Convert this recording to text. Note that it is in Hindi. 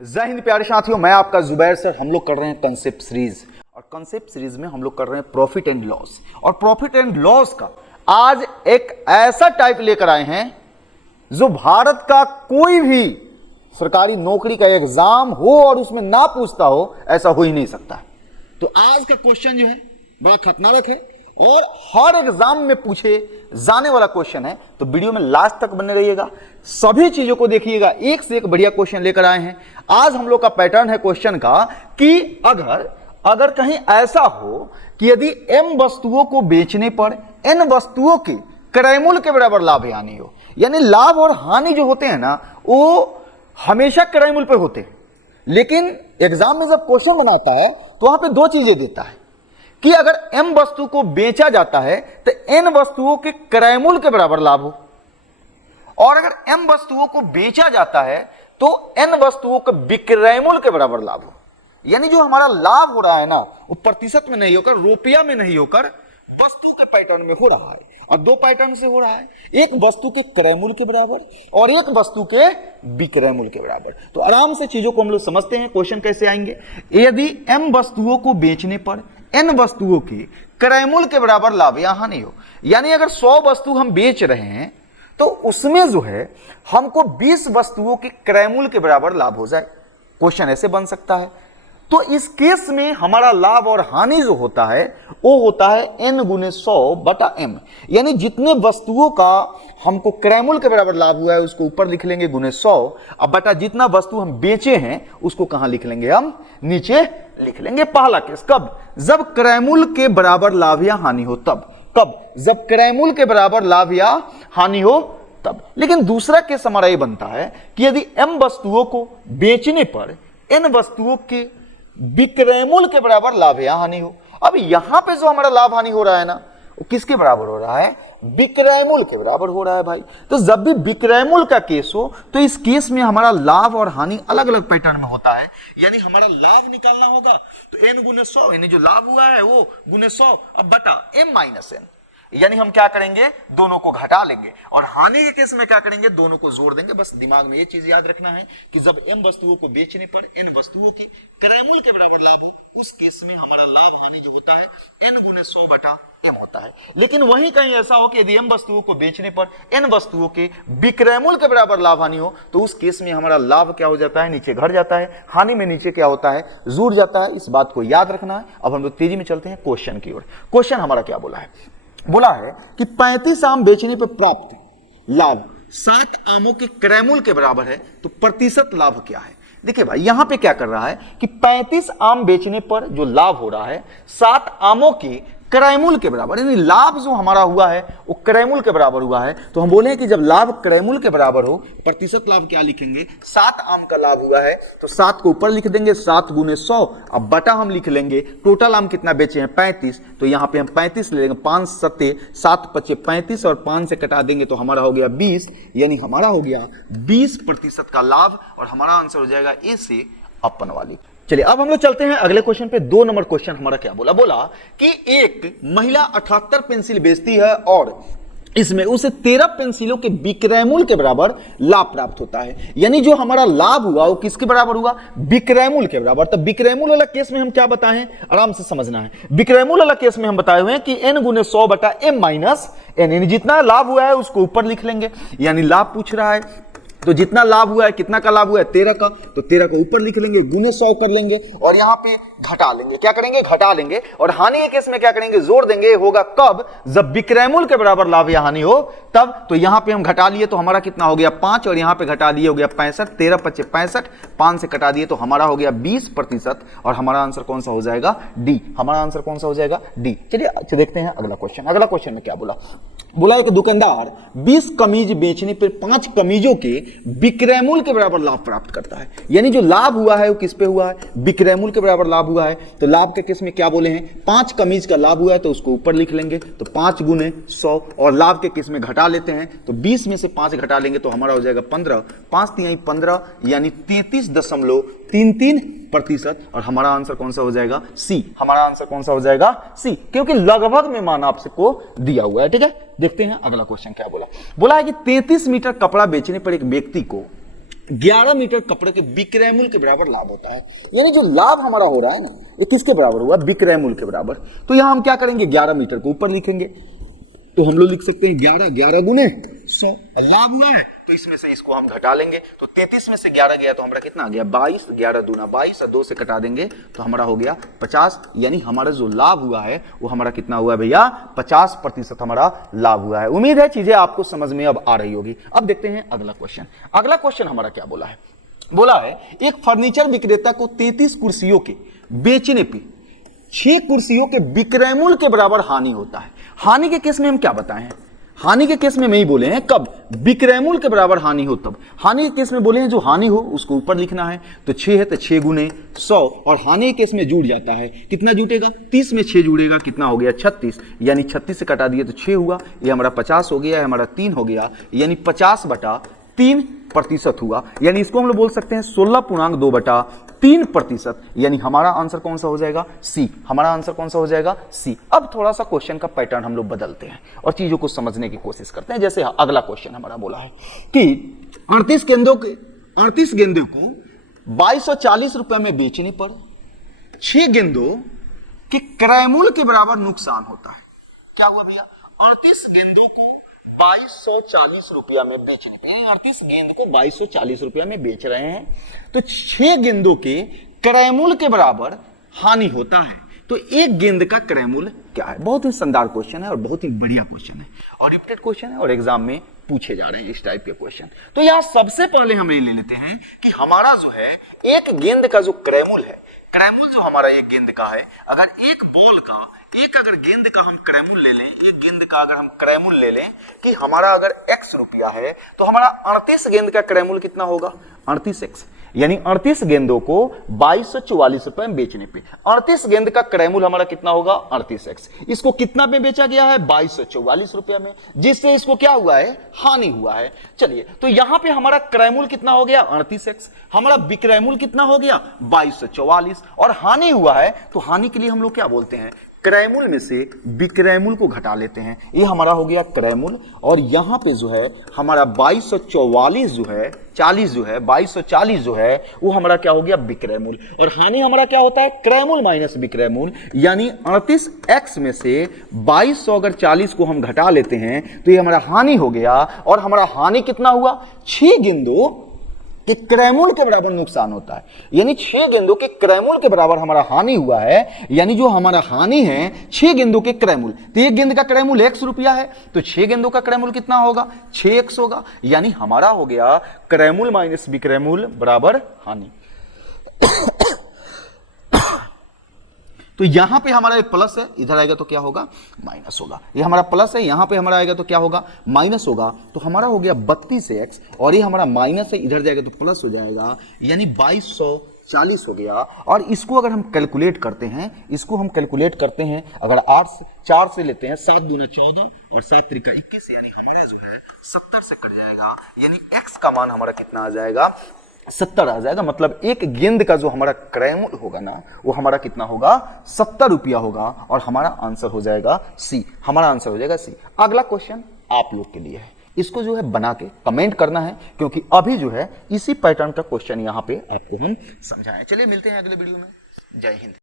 जय हिंद प्यारे साथियों, मैं आपका जुबैर सर। हम लोग कर रहे हैं कंसेप्ट सीरीज और कंसेप्ट सीरीज में हम लोग कर रहे हैं प्रॉफिट एंड लॉस। और प्रॉफिट एंड लॉस का आज एक ऐसा टाइप लेकर आए हैं जो भारत का कोई भी सरकारी नौकरी का एग्जाम हो और उसमें ना पूछता हो, ऐसा हो ही नहीं सकता। तो आज का क्वेश्चन जो है बड़ा खतरनाक है और हर एग्जाम में पूछे जाने वाला क्वेश्चन है। तो वीडियो में लास्ट तक बने रहिएगा, सभी चीजों को देखिएगा। एक से एक बढ़िया क्वेश्चन लेकर आए हैं। आज हम लोग का पैटर्न है क्वेश्चन का कि अगर कहीं ऐसा हो कि यदि m वस्तुओं को बेचने पर n वस्तुओं के क्रयमूल्य के बराबर लाभ या हानि हो, यानी लाभ और हानि जो होते हैं ना, वो हमेशा क्रयमूल्य पे होते हैं। लेकिन एग्जाम में जब क्वेश्चन बनाता है तो वहां पे दो चीजें देता है कि अगर m वस्तु को बेचा जाता है तो n वस्तुओं के क्रयमूल्य के बराबर लाभ हो, और अगर m वस्तुओं को बेचा जाता है तो n वस्तुओं के विक्रयमूल्य के बराबर लाभ हो। यानी जो हमारा लाभ हो रहा है ना, वो प्रतिशत में नहीं होकर, रुपया में नहीं होकर, वस्तु के पैटर्न में हो रहा है। और दो पैटर्न से हो रहा है, एक वस्तु के क्रयमूल्य के बराबर और एक वस्तु के विक्रयमूल्य के बराबर। तो आराम से चीजों को हम लोग समझते हैं। क्वेश्चन कैसे आएंगे? यदि m वस्तुओं को बेचने पर n वस्तुओं के क्रयमूल्य के बराबर लाभ या हानि हो, यानी अगर 100 वस्तु हम बेच रहे हैं तो उसमें जो है हमको 20 वस्तुओं के क्रयमूल्य के बराबर लाभ हो जाए। क्वेश्चन ऐसे बन सकता है। तो इस केस में हमारा लाभ और हानि जो होता है वो होता है n गुने 100/m, यानी जितने वस्तुओं का हमको क्रयमूल्य के बराबर लाभ हुआ है उसको ऊपर लिख लेंगे गुने 100, अब बटा जितना वस्तु हम बेचे हैं उसको कहां लिख लेंगे? हम नीचे लिख लेंगे। पहला केस कब? जब क्रयमूल्य के बराबर लाभ या हानि हो तब। कब? जब क्रयमूल्य के बराबर लाभ या हानि हो तब। लेकिन दूसरा केस हमारा ये बनता है कि यदि m वस्तुओं को बेचने पर n वस्तुओं के विक्रयमूल्य के बराबर लाभ या हानि हो। अब यहां पे जो हमारा लाभ हानि हो रहा है ना, वो किसके बराबर हो रहा है? विक्रयमूल्य के बराबर हो रहा है भाई। तो जब भी विक्रयमूल्य का केस हो तो इस केस में हमारा लाभ और हानि अलग अलग पैटर्न में होता है। यानी हमारा लाभ निकालना होगा तो n गुने 100, यानी जो लाभ हुआ है वो गुने 100 अब बटा m माइनस n, यानी हम क्या करेंगे? दोनों को घटा लेंगे। और हानि के केस में क्या करेंगे? दोनों को जोड़ देंगे। बस दिमाग में ये चीज याद रखना है कि जब m वस्तुओं को बेचने पर n वस्तुओं की क्रयमूल्य के बराबर लाभ हो, उस केस में हमारा लाभ हानि जो होता है n गुने 100/m होता है। लेकिन वहीं कहीं ऐसा हो कि यदि m वस्तुओं को बेचने पर n वस्तुओं के विक्रयमूल्य के बराबर लाभ हानि हो, तो उस केस में हमारा लाभ क्या हो जाता है? नीचे घट जाता है। हानि में नीचे क्या होता है? जुड़ जाता है। इस बात को याद रखना है। अब हम लोग तेजी में चलते हैं क्वेश्चन की ओर। क्वेश्चन हमारा क्या बोला है? बोला है कि 35 आम बेचने पर प्राप्त लाभ 7 आमों के क्रयमूल्य के बराबर है, तो प्रतिशत लाभ क्या है? देखिए भाई, यहां पे क्या कर रहा है कि 35 आम बेचने पर जो लाभ हो रहा है 7 आमों के क्रयमूल्य के बराबर, यानी लाभ जो हमारा हुआ है वो क्रयमूल्य के बराबर हुआ है। तो हम बोले कि जब लाभ क्रयमूल्य के बराबर हो, प्रतिशत लाभ क्या लिखेंगे? 7 आम का लाभ हुआ है तो 7 को ऊपर लिख देंगे, 7 गुने 100, अब बटा हम लिख लेंगे टोटल आम कितना बेचे हैं? 35। तो यहां पे हम 35 ले लेंगे, 5 सत्ते 7 पचे 35 और 5 से कटा देंगे तो हमारा हो गया 20, यानी हमारा हो गया 20% का लाभ। और हमारा आंसर हो जाएगा ए से अपन वाली। चलिए अब हम लोग चलते हैं अगले क्वेश्चन पे। 2 नंबर क्वेश्चन हमारा क्या बोला? बोला कि एक महिला 78 पेंसिल बेचती है और इसमें उसे 13 पेंसिलों के विक्रयमूल्य के बराबर लाभ प्राप्त होता है। यानी जो हमारा लाभ हुआ वो किसके बराबर हुआ? विक्रयमूल्य के बराबर। तो विक्रयमूल्य वाला केस में हम क्या बताए हैं? आराम से समझना है। विक्रयमूल्य वाला केस में हम बताए हुए हैं कि n गुने 100/m माइनस n, यानी जितना लाभ हुआ है उसको ऊपर लिख लेंगे। यानी लाभ पूछ रहा है तो जितना लाभ हुआ है, कितना का लाभ हुआ है? 13 का, तो 13 को ऊपर लिख लेंगे, गुने 100 कर लेंगे और यहां पे घटा लेंगे। क्या करेंगे? घटा लेंगे। और हानि के केस में क्या करेंगे? जोड़ देंगे। होगा कब? जब विक्रयमूल्य के बराबर लाभ या हानि हो तब। तो यहां पे हम घटा लिए तो हमारा कितना हो गया? 5, और यहां पे घटा दिए हो गया 65। 13 पचे 65, 5 से कटा दिए तो हमारा हो गया 20%। और हमारा आंसर कौन सा हो जाएगा? डी। हमारा आंसर कौन सा हो जाएगा? डी। चलिए अच्छा देखते हैं अगला क्वेश्चन। अगला क्वेश्चन में क्या बोला? बोला एक दुकानदार 20 कमीज बेचने पर 5 कमीजों के विक्रयमूल्य के बराबर लाभ प्राप्त करता है। यानी जो लाभ हुआ है वो किस पे हुआ है? विक्रयमूल्य के बराबर लाभ हुआ है। तो लाभ के केस में क्या बोले हैं? 5 कमीज का लाभ हुआ है तो उसको ऊपर लिख लेंगे, तो 5 गुने 100। और लाभ के केस में घटा लेते हैं तो 20 में से 5 घटा लेंगे तो हमारा हो जाएगा 15। 5 तिहाई 15, यानी 33.33%। और हमारा आंसर कौन सा हो जाएगा? सी। हमारा आंसर कौन सा हो जाएगा? सी, क्योंकि लगभग में मान आपको दिया हुआ है। ठीक है, देखते हैं अगला क्वेश्चन क्या बोला। बोला है कि 33 मीटर कपड़ा बेचने पर एक व्यक्ति को 11 मीटर कपड़े के विक्रय मूल्य के बराबर लाभ होता है। यानी जो लाभ हमारा हो रहा है ना, ये किसके बराबर हुआ? विक्रय मूल्य के बराबर। तो यहां हम क्या करेंगे, 11 मीटर को ऊपर लिखेंगे, तो हम लोग लिख सकते हैं 11 गुने 100। लाभ हुआ है तो इसमें से इसको हम घटा लेंगे, तो 33 में से 11 गया तो हमारा कितना आ गया 22, 11 दूना 22 और 2 से कटा देंगे तो हमारा हो गया 50। यानी हमारा जो लाभ हुआ है वो हमारा कितना हुआ भैया, 50% हमारा लाभ हुआ है। उम्मीद है चीजें आपको समझ में अब आ रही होगी। अब देखते हैं अगला क्वेश्चन। अगला क्वेश्चन हमारा क्या बोला है, बोला है एक फर्नीचर विक्रेता को 33 कुर्सियों के बेचने पे 6 कुर्सियों के विक्रय मूल्य के बराबर हानि होता है। हानि के केस में हम क्या बताएं, हानि के केस में नहीं बोले हैं कब, विक्रय मूल्य के बराबर हानि हो तब। हानि के केस में बोले हैं जो हानि हो उसको ऊपर लिखना है, तो 6 है तो 6 गुने 100, और हानि के केस में जुड़ जाता है, कितना जुटेगा 30 में 6 जुड़ेगा, कितना हो गया 36, यानी 36 से कटा दिए तो 6 हुआ, ये हमारा 50 हो गया, हमारा 3 हो गया, यानी 50/3% हुआ। यानी इसको हम लोग बोल सकते हैं 16.2/3%। यानी हमारा आंसर कौन सा हो जाएगा, सी। हमारा आंसर कौन सा हो जाएगा, सी। अब थोड़ा सा क्वेश्चन का पैटर्न हम लोग बदलते हैं और चीजों को समझने की कोशिश करते हैं। जैसे अगला क्वेश्चन हमारा बोला है कि 38 गेंदों को 2240 रुपए में बेचने पर 6 गेंदों के क्रय मूल्य के बराबर नुकसान होता है। क्या हुआ भैया, 38 गेंदों को 2240 रुपया में बेचने पे, 38 गेंद को 2240 रुपया में बेच रहे हैं, तो 6 गेंदों के क्रय मूल्य के बराबर हानि होता है। तो एक गेंद का क्रय मूल्य क्या है? बहुत ही शानदार क्वेश्चन है और बहुत ही बढ़िया क्वेश्चन है और रिपीटेड क्वेश्चन है और एग्जाम में पूछे जा रहे हैं इस टाइप के क्वेश्चन। तो यहां सबसे पहले हम ये ले लेते हैं कि हमारा जो है एक गेंद का जो क्रय मूल्य है, क्रय मूल्य जो हमारा एक गेंद का है, अगर एक बॉल का, एक अगर गेंद का हम क्रय मूल्य ले लें, एक गेंद का अगर हम क्रय मूल्य ले लें कि हमारा अगर x रुपया है, तो हमारा 38 गेंद का क्रय मूल्य कितना होगा, 38x। यानी 38 गेंदों को 2244 रुपए में बेचने पे 38 गेंद का क्रय मूल्य हमारा कितना होगा, 38x। इसको कितना में बेचा गया है, 2244 रुपया में, जिससे इसको क्या हुआ है, हानि हुआ है। चलिए, तो यहां पे हमारा क्रय मूल्य कितना हो गया, 38x, हमारा विक्रय मूल्य कितना हो गया, 2244, और हानि हुआ है, तो हानि के लिए हम लोग क्या बोलते हैं, क्रय मूल्य में से विक्रय मूल्य को घटा लेते हैं। ये हमारा हो गया क्रय मूल्य, और यहां पे जो है हमारा 2244 जो है, 40 जो है, 2240 जो है वो हमारा क्या हो गया, विक्रय मूल्य। और हानि हमारा क्या होता है, क्रय मूल्य माइनस विक्रय मूल्य। यानी 38x में से 2200 अगर 40 को हम घटा लेते हैं तो ये हमारा हानि हो गया, और हमारा हानि कितना हुआ, 6 गेंदों के क्रय मूल्य के बराबर नुकसान होता है। यानी 6 गेंदों के क्रय मूल्य के बराबर हमारा हानि हुआ है। यानी जो हमारा हानि है 6 गेंदों के क्रय मूल्य, तो एक गेंद का क्रय मूल्य x रुपया है, तो 6 गेंदों का क्रय मूल्य कितना होगा, 6x होगा। यानी हमारा हो गया क्रय मूल्य माइनस विक्रय मूल्य बराबर हानि। तो यहां पे हमारा एक प्लस है, इधर आएगा तो क्या होगा, माइनस होगा। ये हमारा प्लस है, यहां पे हमारा आएगा तो क्या होगा, माइनस होगा। तो हमारा हो गया 32x, और ये हमारा माइनस है, इधर जाएगा तो प्लस हो जाएगा, यानी 2240 हो गया। और इसको अगर हम कैलकुलेट करते हैं, इसको हम कैलकुलेट करते हैं, अगर 4 से लेते हैं, 7 दूना 14 और 7 त्रिका 21, यानी हमारा जो है 70 से कट जाएगा। यानी x का मान हमारा कितना आ जाएगा, 70 आ जाएगा। मतलब एक गेंद का जो हमारा क्रय मूल्य होगा ना, वो हमारा कितना होगा, 70 रुपया होगा, और हमारा आंसर हो जाएगा सी। हमारा आंसर हो जाएगा सी। अगला क्वेश्चन आप लोग के लिए है, इसको जो है बना के कमेंट करना है, क्योंकि अभी जो है इसी पैटर्न का क्वेश्चन यहां पे आपको हम समझाएं। चलिए मिलते हैं अगले वीडियो में। जय हिंद।